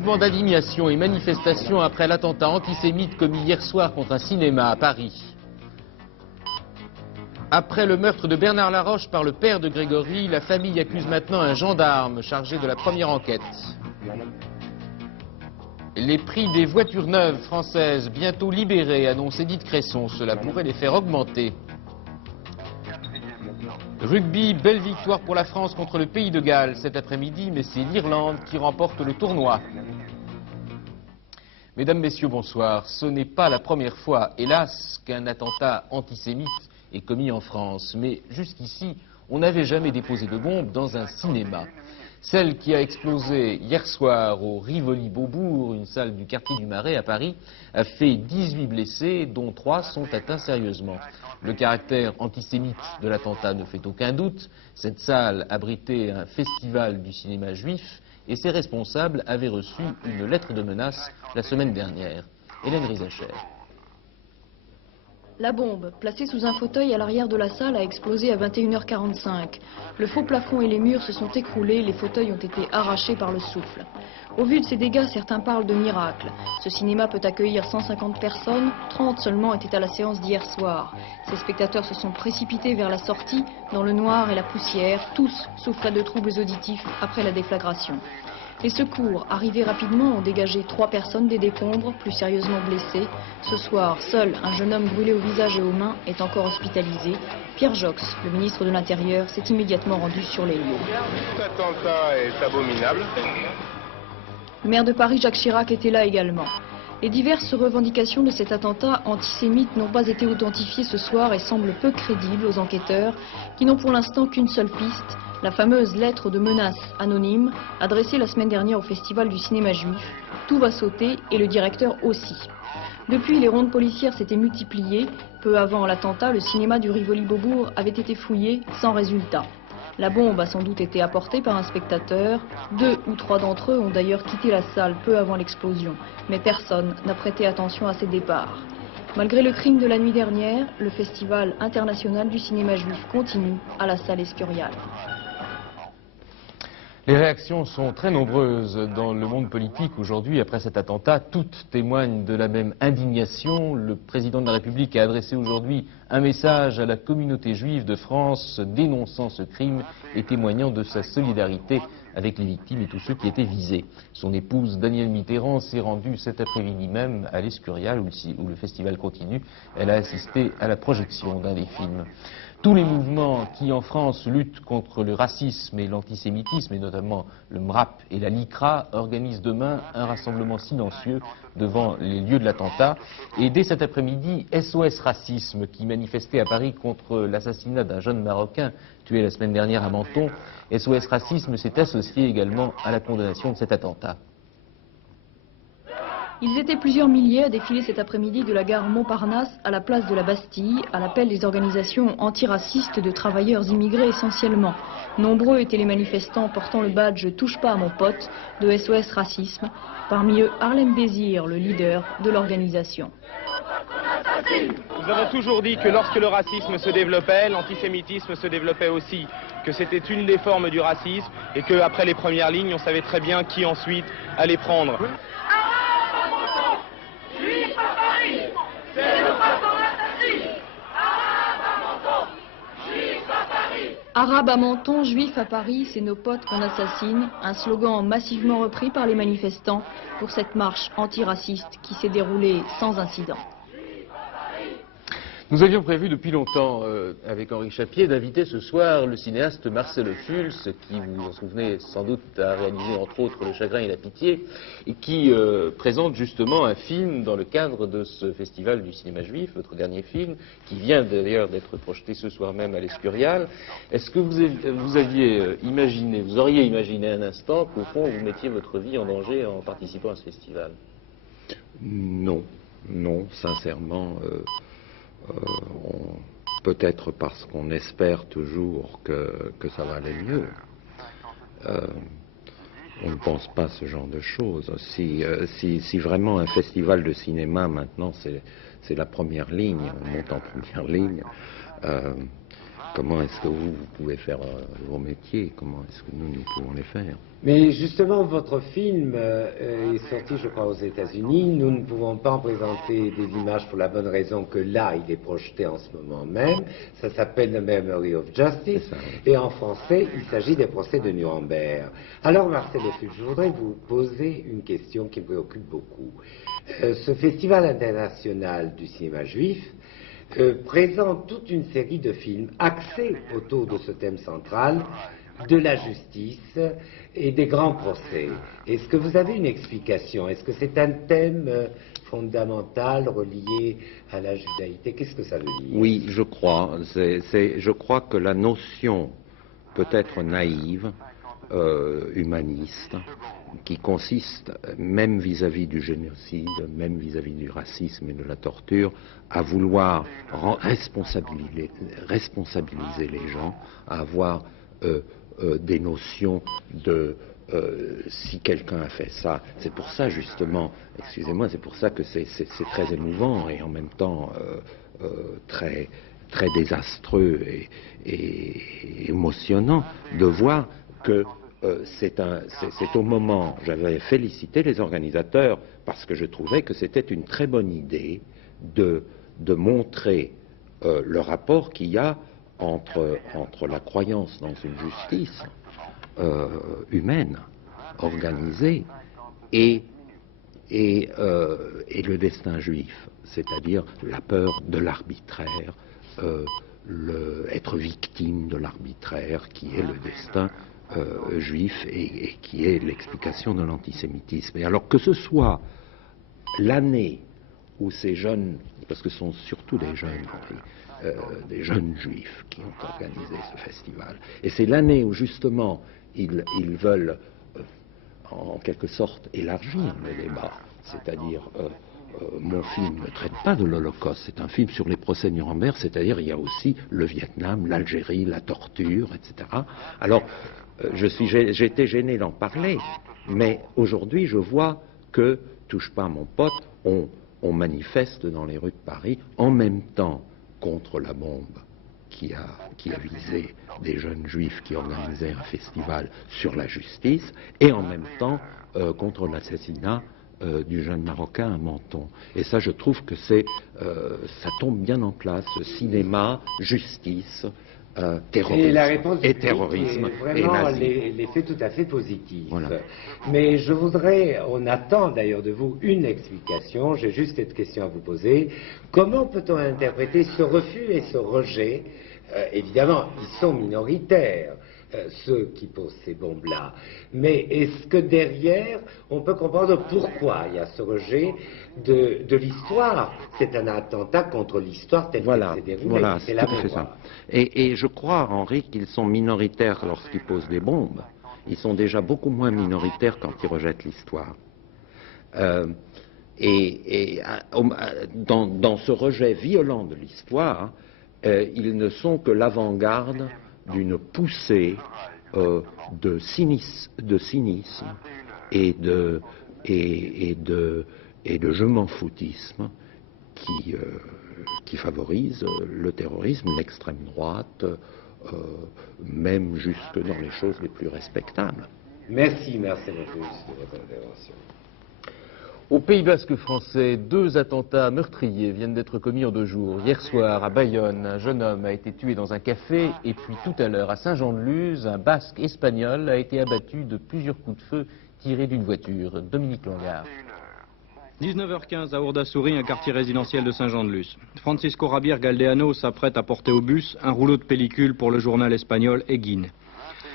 Mouvement d'indignation et manifestation après l'attentat antisémite commis hier soir contre un cinéma à Paris. Après le meurtre de Bernard Laroche par le père de Grégory, la famille accuse maintenant un gendarme chargé de la première enquête. Les prix des voitures neuves françaises bientôt libérés, annonce Édith Cresson. Cela pourrait les faire augmenter. Rugby, belle victoire pour la France contre le Pays de Galles cet après-midi, mais c'est l'Irlande qui remporte le tournoi. Mesdames, Messieurs, bonsoir. Ce n'est pas la première fois, hélas, qu'un attentat antisémite est commis en France. Mais jusqu'ici, on n'avait jamais déposé de bombe dans un cinéma. Celle qui a explosé hier soir au Rivoli-Beaubourg, une salle du quartier du Marais à Paris, a fait 18 blessés, dont 3 sont atteints sérieusement. Le caractère antisémite de l'attentat ne fait aucun doute. Cette salle abritait un festival du cinéma juif et ses responsables avaient reçu une lettre de menace la semaine dernière. Hélène Rizacher. La bombe, placée sous un fauteuil à l'arrière de la salle, a explosé à 21h45. Le faux plafond et les murs se sont écroulés, les fauteuils ont été arrachés par le souffle. Au vu de ces dégâts, certains parlent de miracle. Ce cinéma peut accueillir 150 personnes, 30 seulement étaient à la séance d'hier soir. Ces spectateurs se sont précipités vers la sortie, dans le noir et la poussière, tous souffraient de troubles auditifs après la déflagration. Les secours, arrivés rapidement, ont dégagé 3 personnes des décombres, plus sérieusement blessées. Ce soir, seul un jeune homme brûlé au visage et aux mains est encore hospitalisé. Pierre Jox, le ministre de l'Intérieur, s'est immédiatement rendu sur les lieux. Cet attentat est abominable. Le maire de Paris, Jacques Chirac, était là également. Les diverses revendications de cet attentat antisémite n'ont pas été authentifiées ce soir et semblent peu crédibles aux enquêteurs, qui n'ont pour l'instant qu'une seule piste, la fameuse lettre de menace anonyme adressée la semaine dernière au Festival du cinéma juif. Tout va sauter et le directeur aussi. Depuis, les rondes policières s'étaient multipliées. Peu avant l'attentat, le cinéma du Rivoli-Beaubourg avait été fouillé sans résultat. La bombe a sans doute été apportée par un spectateur. 2 ou 3 d'entre eux ont d'ailleurs quitté la salle peu avant l'explosion. Mais personne n'a prêté attention à ces départs. Malgré le crime de la nuit dernière, le Festival international du cinéma juif continue à la salle Escurial. Les réactions sont très nombreuses dans le monde politique aujourd'hui après cet attentat. Toutes témoignent de la même indignation. Le président de la République a adressé aujourd'hui un message à la communauté juive de France dénonçant ce crime et témoignant de sa solidarité avec les victimes et tous ceux qui étaient visés. Son épouse Danielle Mitterrand s'est rendue cet après-midi même à l'Escurial où le festival continue. Elle a assisté à la projection d'un des films. Tous les mouvements qui, en France, luttent contre le racisme et l'antisémitisme, et notamment le MRAP et la LICRA, organisent demain un rassemblement silencieux devant les lieux de l'attentat. Et dès cet après-midi, SOS Racisme, qui manifestait à Paris contre l'assassinat d'un jeune Marocain tué la semaine dernière à Menton, SOS Racisme s'est associé également à la condamnation de cet attentat. Ils étaient plusieurs milliers à défiler cet après-midi de la gare Montparnasse à la place de la Bastille, à l'appel des organisations antiracistes de travailleurs immigrés essentiellement. Nombreux étaient les manifestants portant le badge « Touche pas à mon pote » de SOS Racisme, parmi eux Harlem Désir, le leader de l'organisation. Nous avons toujours dit que lorsque le racisme se développait, l'antisémitisme se développait aussi, que c'était une des formes du racisme et qu'après les premières lignes, on savait très bien qui ensuite allait prendre. Arabes à Menton, juifs à Paris, c'est nos potes qu'on assassine. Un slogan massivement repris par les manifestants pour cette marche antiraciste qui s'est déroulée sans incident. Nous avions prévu depuis longtemps, avec Henri Chapier, d'inviter ce soir le cinéaste Marcel Ophuls, qui, vous vous en souvenez sans doute, a réalisé entre autres Le Chagrin et la Pitié, et qui présente justement un film dans le cadre de ce festival du cinéma juif, votre dernier film, qui vient d'ailleurs d'être projeté ce soir même à l'Escurial. Est-ce que vous aviez imaginé, vous auriez imaginé un instant qu'au fond vous mettiez votre vie en danger en participant à ce festival? Non, non, sincèrement. Peut-être parce qu'on espère toujours que ça va aller mieux. On ne pense pas à ce genre de choses. Si vraiment un festival de cinéma maintenant c'est la première ligne, on monte en première ligne, Comment est-ce que vous pouvez faire vos métiers? Comment est-ce que nous pouvons les faire? Mais justement, votre film est sorti, je crois, aux États-Unis. Nous ne pouvons pas en présenter des images pour la bonne raison que là, il est projeté en ce moment même. Ça s'appelle The Memory of Justice. Ça, oui. Et en français, il s'agit des procès de Nuremberg. Alors, Marcel Effuge, je voudrais vous poser une question qui me préoccupe beaucoup. Ce festival international du cinéma juif présente toute une série de films axés autour de ce thème central, de la justice et des grands procès. Est-ce que vous avez une explication? Est-ce que c'est un thème fondamental relié à la judaïté? Qu'est-ce que ça veut dire? Oui, je crois. Je crois que la notion peut être naïve, humaniste, qui consiste, même vis-à-vis du génocide, même vis-à-vis du racisme et de la torture, à vouloir responsabiliser les gens, à avoir des notions de si quelqu'un a fait ça. C'est pour ça justement, excusez-moi, c'est pour ça que c'est très émouvant et en même temps très désastreux et émotionnant de voir que c'est au moment, j'avais félicité les organisateurs parce que je trouvais que c'était une très bonne idée de montrer le rapport qu'il y a entre la croyance dans une justice humaine, organisée, et le destin juif, c'est-à-dire la peur de l'arbitraire, être victime de l'arbitraire qui est le destin juif et qui est l'explication de l'antisémitisme. Et alors que ce soit l'année où ces jeunes, parce que ce sont surtout des jeunes juifs qui ont organisé ce festival, et c'est l'année où justement ils veulent en quelque sorte élargir le débat, c'est-à-dire mon film ne traite pas de l'Holocauste, c'est un film sur les procès de Nuremberg, c'est-à-dire il y a aussi le Vietnam, l'Algérie, la torture, etc. Alors j'ai été gêné d'en parler, mais aujourd'hui je vois que, touche pas à mon pote, on manifeste dans les rues de Paris en même temps contre la bombe qui a visé des jeunes juifs qui organisaient un festival sur la justice, et en même temps contre l'assassinat du jeune Marocain à Menton. Et ça, je trouve que ça tombe bien en place, cinéma, justice, terrorisme et la réponse et terrorisme est vraiment et nazi. l'effet tout à fait positif. Voilà. Mais on attend d'ailleurs de vous une explication. J'ai juste cette question à vous poser. Comment peut-on interpréter ce refus et ce rejet? Évidemment, ils sont minoritaires, ceux qui posent ces bombes-là. Mais est-ce que derrière, on peut comprendre pourquoi il y a ce rejet de l'histoire? C'est un attentat contre l'histoire telle qu'elle s'est déroulée. Voilà, c'est tout à fait ça. Et je crois, Henri, qu'ils sont minoritaires lorsqu'ils posent des bombes. Ils sont déjà beaucoup moins minoritaires quand ils rejettent l'histoire. Dans ce rejet violent de l'histoire, ils ne sont que l'avant-garde d'une poussée de cynisme et de je m'en foutisme qui favorise le terrorisme, l'extrême droite, même jusque dans les choses les plus respectables. Merci, Marcel Effuge, de votre intervention. Au Pays basque français, 2 attentats meurtriers viennent d'être commis en 2 jours. Hier soir, à Bayonne, un jeune homme a été tué dans un café, et puis tout à l'heure, à Saint-Jean-de-Luz, un basque espagnol a été abattu de plusieurs coups de feu tirés d'une voiture. Dominique Langard. 19h15 à Ourdassouri, un quartier résidentiel de Saint-Jean-de-Luz. Francisco Javier Galdeano s'apprête à porter au bus un rouleau de pellicule pour le journal espagnol Egin.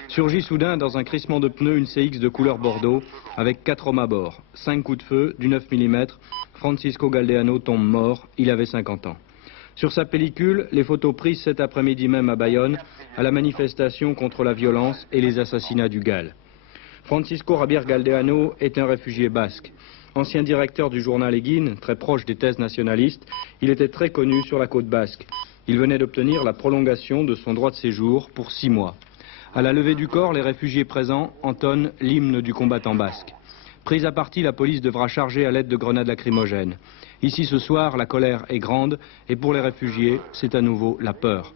Surgit soudain dans un crissement de pneus une CX de couleur bordeaux avec 4 hommes à bord. 5 coups de feu, du 9 mm. Francisco Galdeano tombe mort, il avait 50 ans. Sur sa pellicule, les photos prises cet après-midi même à Bayonne, à la manifestation contre la violence et les assassinats du GAL. Francisco Javier Galdeano est un réfugié basque. Ancien directeur du journal Egin, très proche des thèses nationalistes, il était très connu sur la côte basque. Il venait d'obtenir la prolongation de son droit de séjour pour 6 mois. À la levée du corps, les réfugiés présents entonnent l'hymne du combattant basque. Prise à partie, la police devra charger à l'aide de grenades lacrymogènes. Ici ce soir, la colère est grande et pour les réfugiés, c'est à nouveau la peur.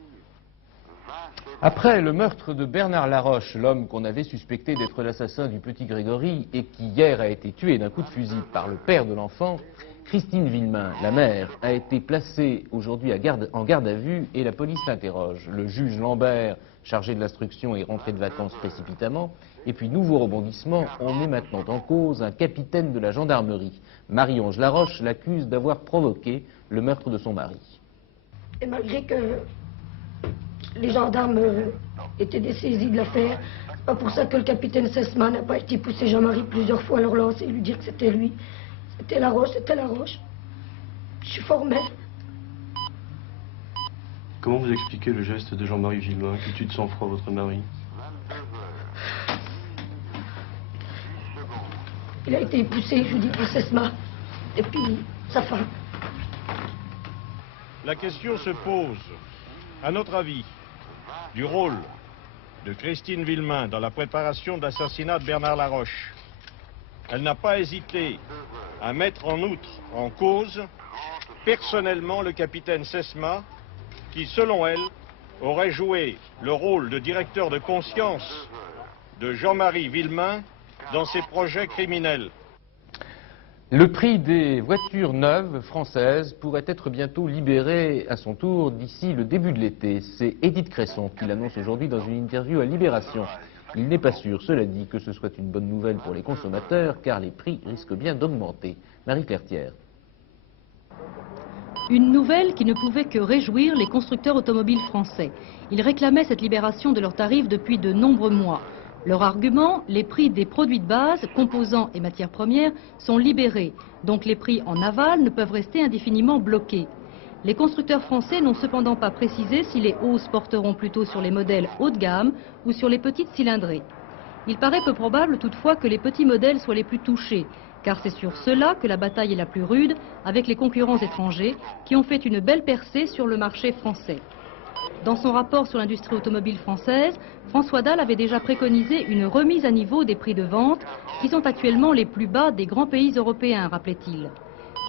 Après le meurtre de Bernard Laroche, l'homme qu'on avait suspecté d'être l'assassin du petit Grégory et qui hier a été tué d'un coup de fusil par le père de l'enfant, Christine Villemain, la mère, a été placée aujourd'hui en garde à vue et la police l'interroge. Le juge Lambert, chargé de l'instruction, est rentré de vacances précipitamment. Et puis, nouveau rebondissement, on met maintenant en cause un capitaine de la gendarmerie. Marie-Ange Laroche l'accuse d'avoir provoqué le meurtre de son mari. Et malgré que les gendarmes étaient dessaisis de l'affaire, c'est pas pour ça que le capitaine Sesma n'a pas été poussé Jean-Marie plusieurs fois à le relancer et lui dire que c'était lui. C'était Laroche, c'était Laroche. Je suis formel. Comment vous expliquez le geste de Jean-Marie Villemain qui tue de sang-froid votre mari? Il a été poussé, je vous dis, par Sesma. Et puis, sa femme. La question se pose, à notre avis, du rôle de Christine Villemain dans la préparation de l'assassinat de Bernard Laroche. Elle n'a pas hésité à mettre en outre en cause personnellement le capitaine Sesma qui, selon elle, aurait joué le rôle de directeur de conscience de Jean-Marie Villemain dans ses projets criminels. Le prix des voitures neuves françaises pourrait être bientôt libéré à son tour d'ici le début de l'été. C'est Édith Cresson qui l'annonce aujourd'hui dans une interview à Libération. Il n'est pas sûr, cela dit, que ce soit une bonne nouvelle pour les consommateurs, car les prix risquent bien d'augmenter. Marie-Claire Thiers. Une nouvelle qui ne pouvait que réjouir les constructeurs automobiles français. Ils réclamaient cette libération de leurs tarifs depuis de nombreux mois. Leur argument, les prix des produits de base, composants et matières premières, sont libérés. Donc les prix en aval ne peuvent rester indéfiniment bloqués. Les constructeurs français n'ont cependant pas précisé si les hausses porteront plutôt sur les modèles haut de gamme ou sur les petites cylindrées. Il paraît peu probable toutefois que les petits modèles soient les plus touchés, car c'est sur cela que la bataille est la plus rude avec les concurrents étrangers qui ont fait une belle percée sur le marché français. Dans son rapport sur l'industrie automobile française, François Dalle avait déjà préconisé une remise à niveau des prix de vente qui sont actuellement les plus bas des grands pays européens, rappelait-il.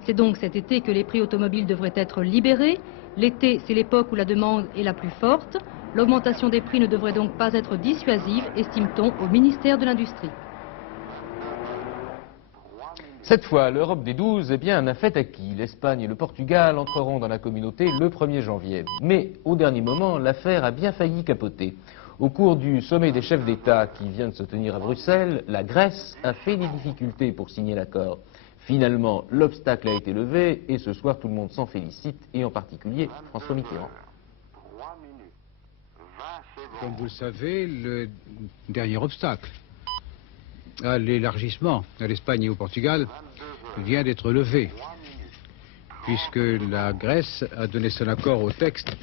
C'est donc cet été que les prix automobiles devraient être libérés. L'été, c'est l'époque où la demande est la plus forte. L'augmentation des prix ne devrait donc pas être dissuasive, estime-t-on au ministère de l'Industrie. Cette fois, l'Europe des 12 est bien un fait acquis. L'Espagne et le Portugal entreront dans la communauté le 1er janvier. Mais au dernier moment, l'affaire a bien failli capoter. Au cours du sommet des chefs d'État qui vient de se tenir à Bruxelles, la Grèce a fait des difficultés pour signer l'accord. Finalement, l'obstacle a été levé et ce soir, tout le monde s'en félicite, et en particulier François Mitterrand. Comme vous le savez, le dernier obstacle à l'élargissement à l'Espagne et au Portugal vient d'être levé, puisque la Grèce a donné son accord au texte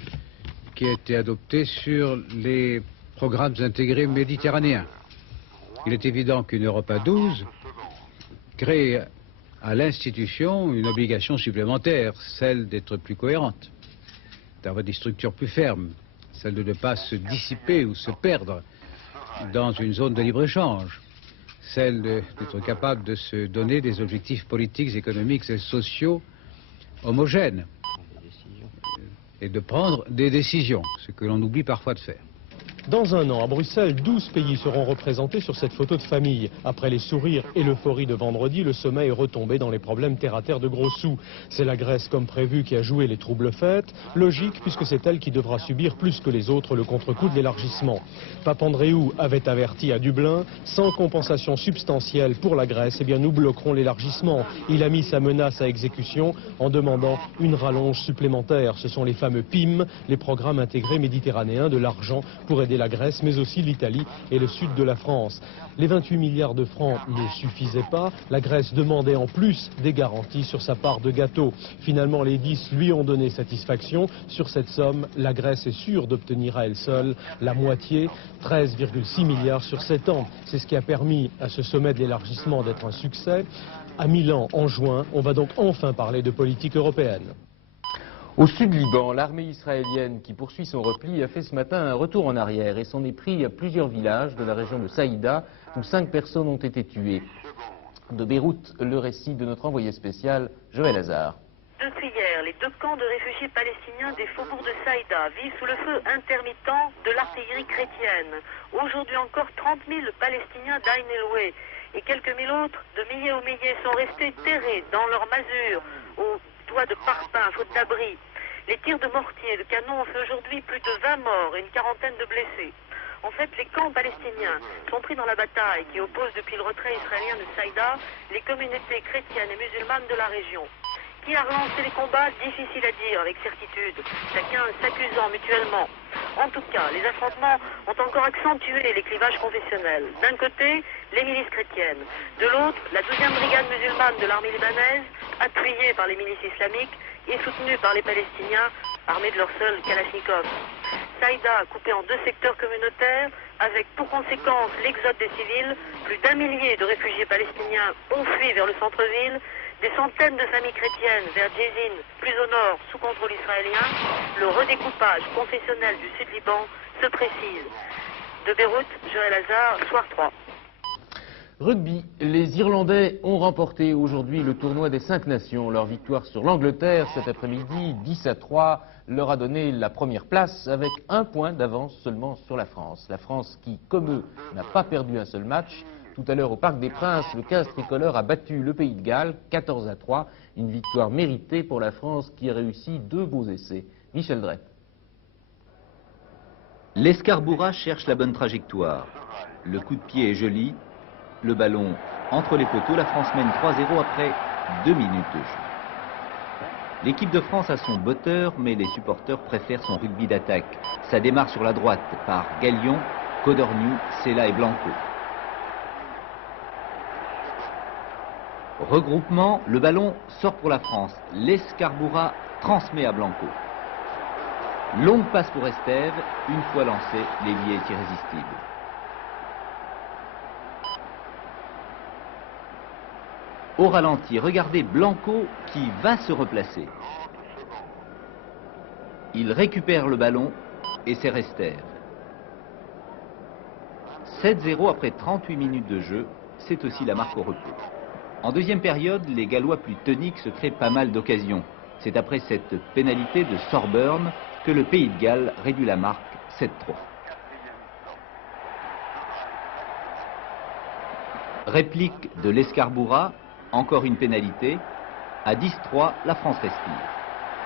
qui a été adopté sur les programmes intégrés méditerranéens. Il est évident qu'une Europe à 12 crée à l'institution une obligation supplémentaire, celle d'être plus cohérente, d'avoir des structures plus fermes, celle de ne pas se dissiper ou se perdre dans une zone de libre-échange, celle d'être capable de se donner des objectifs politiques, économiques et sociaux homogènes et de prendre des décisions, ce que l'on oublie parfois de faire. Dans un an, à Bruxelles, 12 pays seront représentés sur cette photo de famille. Après les sourires et l'euphorie de vendredi, le sommet est retombé dans les problèmes terre-à-terre de gros sous. C'est la Grèce, comme prévu, qui a joué les troubles fêtes. Logique, puisque c'est elle qui devra subir plus que les autres le contre-coup de l'élargissement. Papandréou avait averti à Dublin, sans compensation substantielle pour la Grèce, eh bien nous bloquerons l'élargissement. Il a mis sa menace à exécution en demandant une rallonge supplémentaire. Ce sont les fameux PIM, les programmes intégrés méditerranéens, de l'argent pour aider la Grèce, mais aussi l'Italie et le sud de la France. Les 28 milliards de francs ne suffisaient pas. La Grèce demandait en plus des garanties sur sa part de gâteau. Finalement, les 10 lui ont donné satisfaction. Sur cette somme, la Grèce est sûre d'obtenir à elle seule la moitié, 13,6 milliards sur 7 ans. C'est ce qui a permis à ce sommet de l'élargissement d'être un succès. À Milan, en juin, on va donc enfin parler de politique européenne. Au sud Liban, l'armée israélienne qui poursuit son repli a fait ce matin un retour en arrière et s'en est pris à plusieurs villages de la région de Saïda où 5 personnes ont été tuées. De Beyrouth, le récit de notre envoyé spécial, Joël Hazard. Depuis hier, les 2 camps de réfugiés palestiniens des faubourgs de Saïda vivent sous le feu intermittent de l'artillerie chrétienne. Aujourd'hui encore, 30 000 Palestiniens d'Ain el-Way et quelques mille autres de milliers aux milliers sont restés terrés dans leurs masures, aux toits de parpaings, faute d'abri. Les tirs de mortier et de canon ont fait aujourd'hui plus de 20 morts et une quarantaine de blessés. En fait, les camps palestiniens sont pris dans la bataille qui oppose depuis le retrait israélien de Saïda les communautés chrétiennes et musulmanes de la région. Qui a relancé les combats? Difficile à dire avec certitude, chacun s'accusant mutuellement. En tout cas, les affrontements ont encore accentué les clivages confessionnels. D'un côté, les milices chrétiennes. De l'autre, la 12e brigade musulmane de l'armée libanaise, appuyée par les milices islamiques et soutenue par les Palestiniens, armés de leur seul Kalachnikov. Saïda, coupé en 2 secteurs communautaires, avec pour conséquence l'exode des civils, plus d'1 millier de réfugiés palestiniens ont fui vers le centre-ville, des centaines de familles chrétiennes vers Jezin, plus au nord, sous contrôle israélien. Le redécoupage confessionnel du Sud-Liban se précise. De Beyrouth, Joël Hazard, Soir 3. Rugby, les Irlandais ont remporté aujourd'hui le tournoi des 5 nations. Leur victoire sur l'Angleterre cet après-midi, 10-3, leur a donné la première place avec 1 point d'avance seulement sur la France. La France qui, comme eux, n'a pas perdu un seul match. Tout à l'heure au Parc des Princes, le 15 tricolore a battu le Pays de Galles, 14-3. Une victoire méritée pour la France qui a réussi 2 beaux essais. Michel Drey. L'Escarbourat cherche la bonne trajectoire. Le coup de pied est joli. Le ballon entre les poteaux. La France mène 3-0 après 2 minutes de jeu. L'équipe de France a son botteur, mais les supporters préfèrent son rugby d'attaque. Ça démarre sur la droite par Galion, Codorniu, Sella et Blanco. Regroupement, le ballon sort pour la France. L'Escarbourat transmet à Blanco. Longue passe pour Estève. Une fois lancé, l'ailier est irrésistible. Au ralenti, regardez Blanco qui va se replacer. Il récupère le ballon et c'est Estève. 7-0 après 38 minutes de jeu, c'est aussi la marque au repos. En deuxième période, les Gallois plus toniques se créent pas mal d'occasions. C'est après cette pénalité de Sorburn que le Pays de Galles réduit la marque 7-3. Réplique de l'Escarbourat, encore une pénalité. À 10-3, la France respire.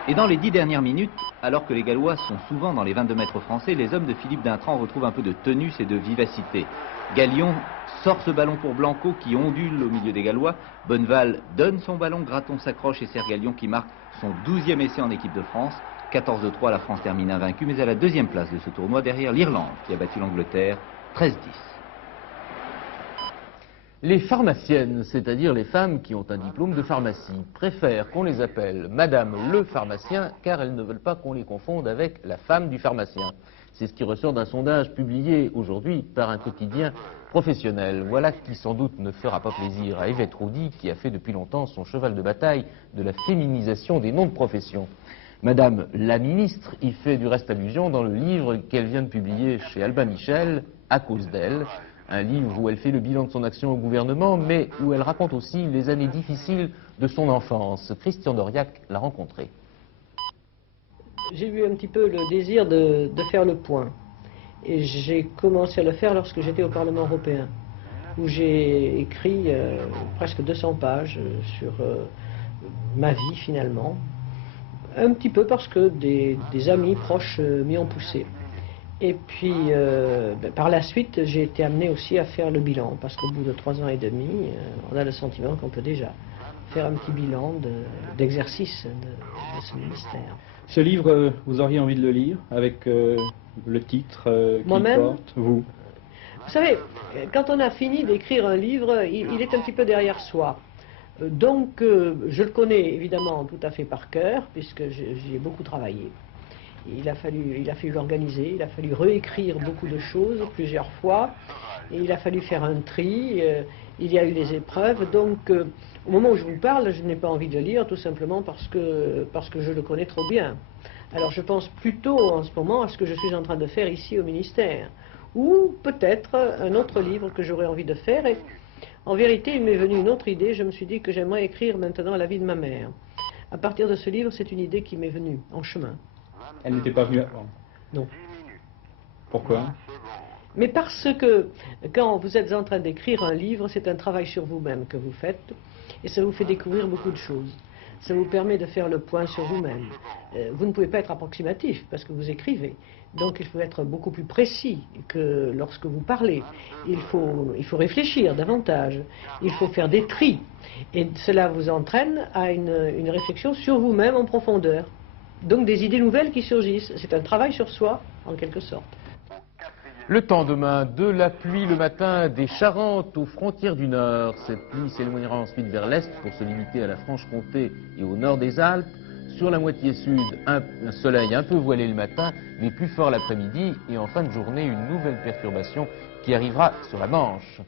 Et dans les 10 dernières minutes, alors que les Gallois sont souvent dans les 22 mètres français, les hommes de Philippe Dintran retrouvent un peu de tonus et de vivacité. Galion sort ce ballon pour Blanco qui ondule au milieu des Gallois. Bonneval donne son ballon, Graton s'accroche et Serre Galion qui marque son 12e essai en équipe de France. 14-3, la France termine invaincue, mais à la 2e place de ce tournoi derrière l'Irlande qui a battu l'Angleterre 13-10. Les pharmaciennes, c'est-à-dire les femmes qui ont un diplôme de pharmacie, préfèrent qu'on les appelle Madame le pharmacien car elles ne veulent pas qu'on les confonde avec la femme du pharmacien. C'est ce qui ressort d'un sondage publié aujourd'hui par un quotidien professionnel. Voilà qui sans doute ne fera pas plaisir à Yvette Roudy qui a fait depuis longtemps son cheval de bataille de la féminisation des noms de profession. Madame la ministre y fait du reste allusion dans le livre qu'elle vient de publier chez Albin Michel, À cause d'elle. Un livre où elle fait le bilan de son action au gouvernement, mais où elle raconte aussi les années difficiles de son enfance. Christian Doriac l'a rencontré. J'ai eu un petit peu le désir de faire le point. Et j'ai commencé à le faire lorsque j'étais au Parlement européen, où j'ai écrit presque 200 pages sur ma vie finalement. Un petit peu parce que des amis proches m'y ont poussé. Et puis, par la suite, j'ai été amené aussi à faire le bilan, parce qu'au bout de 3 ans et demi, on a le sentiment qu'on peut déjà faire un petit bilan d'exercice de ce ministère. Ce livre, vous auriez envie de le lire, avec le titre qu'il porte, vous? Vous savez, quand on a fini d'écrire un livre, il est un petit peu derrière soi. Donc, je le connais évidemment tout à fait par cœur, puisque j'y ai beaucoup travaillé. Il a fallu l'organiser, il a fallu réécrire beaucoup de choses plusieurs fois, et il a fallu faire un tri, il y a eu des épreuves, donc au moment où je vous parle, je n'ai pas envie de le lire, tout simplement parce que je le connais trop bien. Alors je pense plutôt en ce moment à ce que je suis en train de faire ici au ministère, ou peut-être un autre livre que j'aurais envie de faire, et en vérité il m'est venu une autre idée, je me suis dit que j'aimerais écrire maintenant la vie de ma mère. À partir de ce livre, c'est une idée qui m'est venue en chemin. Elle n'était pas venue avant? Non. Pourquoi? Mais parce que quand vous êtes en train d'écrire un livre, c'est un travail sur vous-même que vous faites, et ça vous fait découvrir beaucoup de choses. Ça vous permet de faire le point sur vous-même. Vous ne pouvez pas être approximatif parce que vous écrivez. Donc il faut être beaucoup plus précis que lorsque vous parlez. Il faut réfléchir davantage. Il faut faire des tris. Et cela vous entraîne à une réflexion sur vous-même en profondeur. Donc des idées nouvelles qui surgissent. C'est un travail sur soi, en quelque sorte. Le temps demain, de la pluie le matin des Charentes aux frontières du Nord. Cette pluie s'éloignera ensuite vers l'est pour se limiter à la Franche-Comté et au nord des Alpes. Sur la moitié sud, un soleil un peu voilé le matin, mais plus fort l'après-midi. Et en fin de journée, une nouvelle perturbation qui arrivera sur la Manche.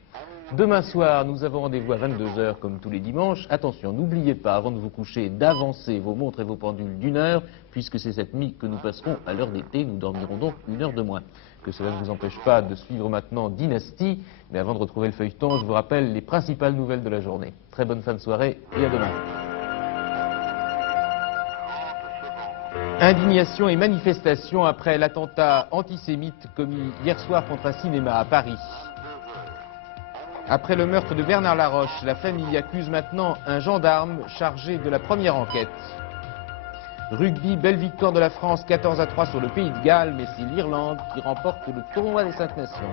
Demain soir, nous avons rendez-vous à 22 h comme tous les dimanches. Attention, n'oubliez pas, avant de vous coucher, d'avancer vos montres et vos pendules d'1 heure, puisque c'est cette nuit que nous passerons à l'heure d'été. Nous dormirons donc 1 heure de moins. Que cela ne vous empêche pas de suivre maintenant Dynastie. Mais avant de retrouver le feuilleton, je vous rappelle les principales nouvelles de la journée. Très bonne fin de soirée et à demain. Indignation et manifestation après l'attentat antisémite commis hier soir contre un cinéma à Paris. Après le meurtre de Bernard Laroche, la famille accuse maintenant un gendarme chargé de la première enquête. Rugby, belle victoire de la France, 14 à 3 sur le Pays de Galles, mais c'est l'Irlande qui remporte le tournoi des 5 nations.